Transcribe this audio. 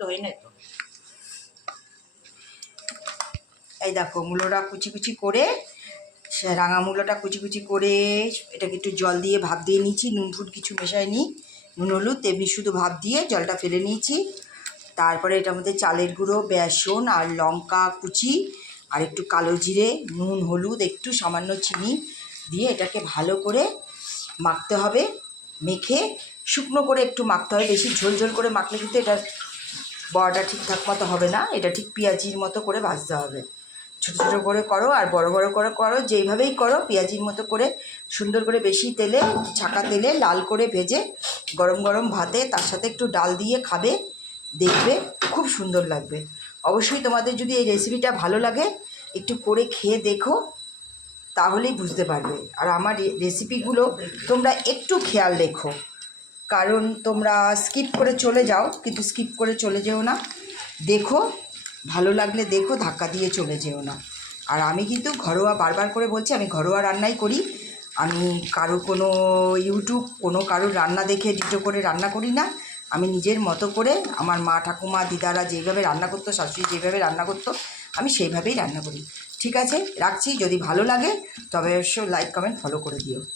তো হয় না তো। এই দেখো মূলোটা কুচি কুচি করে, রাঙা মূলোটা কুচি কুচি করে এটাকে একটু জল দিয়ে ভাপ দিয়ে নিয়েছি, নুন ফুন কিছু মেশাইনি, নুন হলুদ তেমনি শুধু ভাপ দিয়ে জলটা ফেলে নিয়েছি। তারপরে এটার মধ্যে চালের গুঁড়ো, বেসন আর লঙ্কা কুচি আর একটু কালো জিরে, নুন হলুদ একটু সামান্য চিনি দিয়ে এটাকে ভালো করে মাখতে হবে। মেখে শুকনো করে একটু মাখতে হবে, বেশি ঝোল ঝোল করে মাখলে কিন্তু এটা বড়াটা ঠিকঠাক মতো হবে না, এটা ঠিক পেঁয়াজির মতো করে ভাজতে হবে। ছোটো ছোটো করে করো আর বড় বড় করে করো, যেইভাবেই করো পেঁয়াজির মতো করে সুন্দর করে বেশি তেলে, ছাকা তেলে লাল করে ভেজে গরম গরম ভাতে তার সাথে একটু ডাল দিয়ে খাবে, দেখবে খুব সুন্দর লাগবে। অবশ্যই তোমাদের যদি এই রেসিপিটা ভালো লাগে একটু করে খেয়ে দেখো, তাহলেই বুঝতে পারবে। আর আমার রেসিপিগুলো তোমরা একটু খেয়াল রেখো, কারণ তোমরা স্কিপ করে চলে যাও, কিন্তু স্কিপ করে চলে যেও না, দেখো ভালো লাগলে দেখো, ধাক্কা দিয়ে চলে যেও না। আর আমি কিন্তু ঘরোয়া, বারবার করে বলছি, আমি ঘরোয়া রান্নাই করি। আমি কারো কোনো ইউটিউব, কোনো কারোর রান্না দেখে ডিটো করে রান্না করি না। আমি নিজের মতো করে আমার মা ঠাকুমা দিদারা যেইভাবে রান্না করতো, শাশুড়ি যেভাবে রান্না করতো, আমি সেইভাবেই রান্না করি। ঠিক আছে, রাখছি। যদি ভালো লাগে তবে অবশ্যই লাইক কমেন্ট ফলো করে দিও।